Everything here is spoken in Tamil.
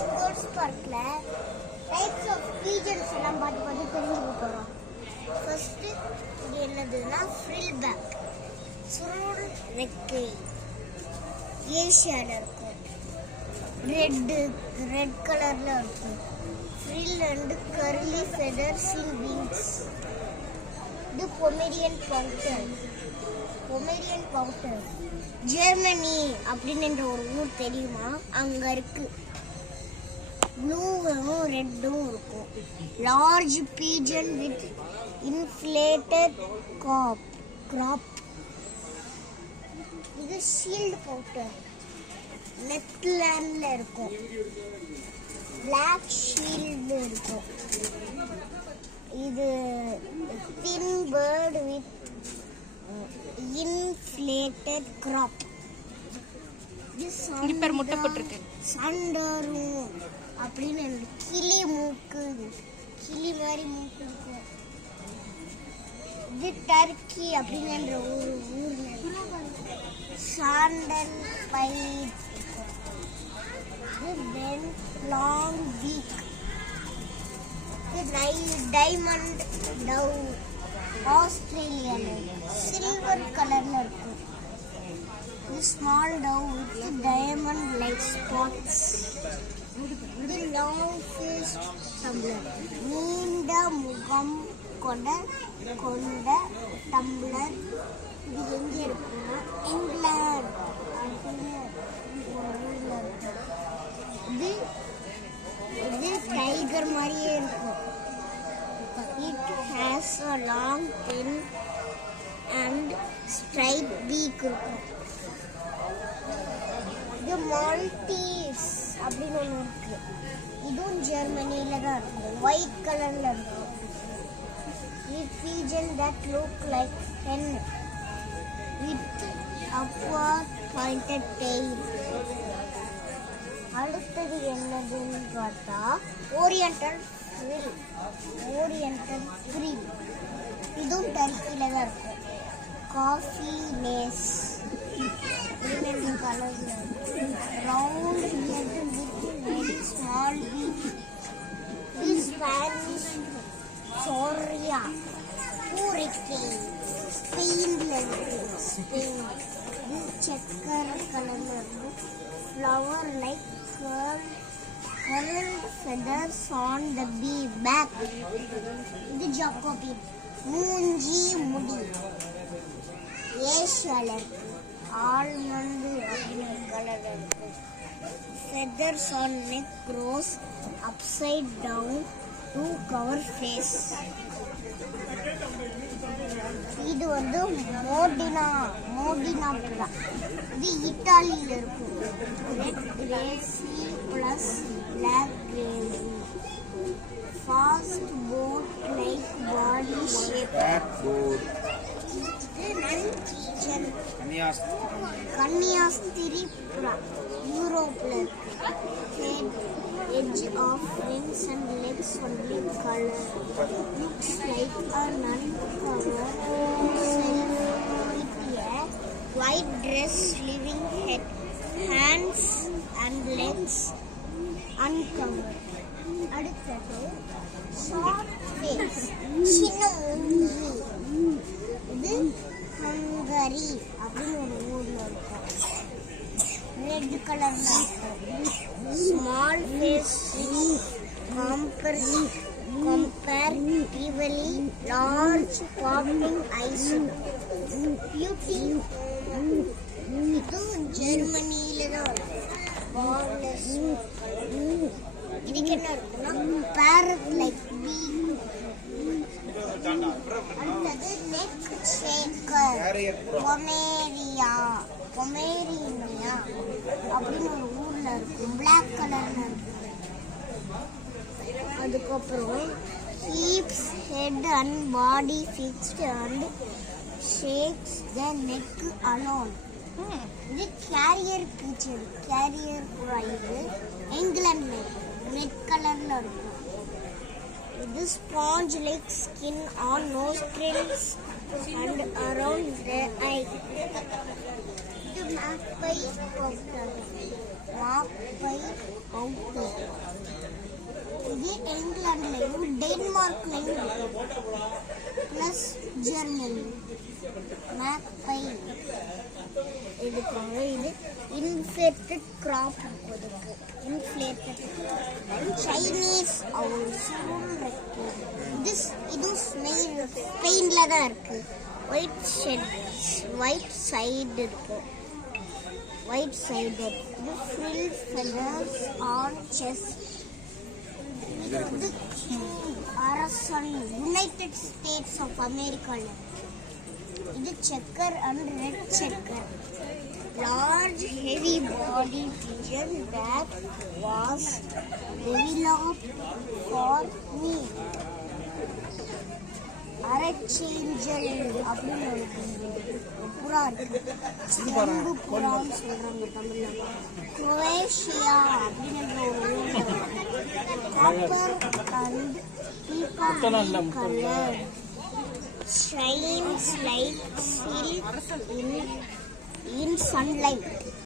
இன்னைக்கு பேர்ட்ஸ் பார்க்ல டைப்ஸ் ஆஃப் பீஜன்ஸ் எல்லாம் பார்த்து தெரிஞ்சுக்க போறோம். ஃபர்ஸ்ட் இது என்னதுன்னா ஃப்ரில் பேக், சுருள் ரெக்கை, ஏசியால இருக்கும், ரெட் கலர்ல இருக்கும், frill and curly feathers in wings. இது பொமேரியன் பவுட்டர் ஜெர்மனி அப்படின்ற ஒரு ஊர் தெரியுமா? அங்க இருக்கு. ப்ளூவும் ரெட்டும் இருக்கும். Large pigeon with inflated crop. இது ஷீல்ட் பவுட்டர், நெதர்லாண்ட்ல இருக்கும். பிளாக் ஷீல்டு இருக்கும். இது thin bird with inflated crop. இது பேர் முட்டை போட்டுருக்கு. சண்டரும் அப்படின்னு கிளி மாதிரி மூக்கு இருக்கும். இது டர்க்கி அப்படின்ற ஒரு ஊர்ல சாண்டல் பைட் இருக்கும். இது பென் லாங் வீக். இது டைமண்ட் டவ், ஆஸ்திரேலியால சில்வர் கலர்ல இருக்கும். இது small dove with diamond like spots. இது லாங் ஃபேஸ்ட் டம்ளர், நீண்ட முகம் கொண்ட டம்ளர். இது எங்க இருக்குன்னா இங்கிலாந்து அப்படின்னு ஒரு ஊர்ல இருக்கு. இது டைகர் மாதிரியே இருக்கும். It has a long fin and striped beak இருக்கும். இது மால்டீஸ் அப்படின்னு ஒன்று இருக்கு. இதுவும் ஜெர்மனியில தான் இருக்கு. ஒயிட் கலர்ல இருக்கும். இது பீஜன் that look like hen with upward pointed tail. அடுத்தது என்னதுன்னு பார்த்தா ஓரியண்டல் ஃப்ரில். இதுவும் டர்க்கில தான் இருக்கும். காஃபி லேஸ் கலர்ல round head with very small beak. Spanish சோரியா பூரிக்கை, ஸ்பெயின்ல இருக்கு. இது செக்கர் கலர்ல இருக்கும். Flower like curled feathers on the back. இது ஜாக்கோபின், மூஞ்சி முடி. ஏசியால இருக்கு. ஆல்மண்ட் அப்படிங்கிற கலர்ல இருக்கு. feathers on neck grows upside down to cover face. இது மோடினா புறா. இது இத்தாலியில இருக்கும். Red grizzle plus black grizzle. Fast boat like body shape. கன்னியாஸ்திரி புறா யூரோப்ல இருக்கு. Head, edge of wings and legs only color. Looks like a non-covered self with a white dress, living head, hands and legs uncovered. அடுத்தது ஷார்ட் ஃபேஸ், சின்ன மூஞ்சி. இது ஹங்கரி அப்படின்னு ஒரு ஊர்ல இருக்கும். ரெட் கலர்ல இருக்கும். Small face, comparatively large popping eyes. Beauty. இது ஜெர்மனியில தான் பார்லஸ். இதுக்கு என்ன இருக்குன்னா பேரட் லைக் பீக். அடுத்தது நெக் ஷேக்கர், பொமேரியா அப்படின்னு ஒரு ஊர்ல இருக்கும். பிளாக் கலர்ல இருக்கும். அதுக்கப்புறம் keeps head and body fixed and shakes the neck alone. இது கேரியர் பீச்சர், கேரியர் இது இங்கிலாந்துல ரெட் கலர்ல இருக்கும். இது sponge like skin on nostrils and around the eye. இது magpie powder. மாப்பை அவுட்டு. இது இங்கிலாந்துலையும் டென்மார்க்லையும் ப்ளஸ் ஜெர்மனி மேப்பை எடுக்காங்க. இது இன்ஃப்ளேட்டட் கிராப் இருக்கு. இன்ஃப்ளேட்டட் சைனீஸ் அவுல் சுருள் இருக்கு. இது ஸ்பெயின்ல தான் இருக்கு. ஒயிட் சைடு இருக்கு. ஒயிட் சைடு இது ஃப்ரில் ஃபெதர்ஸ் ஆன் செஸ்ட். இது அரசன் யுனைடெட் ஸ்டேட்ஸ் ஆஃப் அமெரிக்கால. இது checker and red checker. Large heavy body pigeon that was developed for me. அரச்சேஞ்சல் அப்படின்னு ஒரு புறா இருக்கு. எறும்பு புறான்னு சொல்றாங்க தமிழ்ல. குரோவேஷியா அப்படின்னு ஒரு copper and peacock colour shines like silk in sunlight.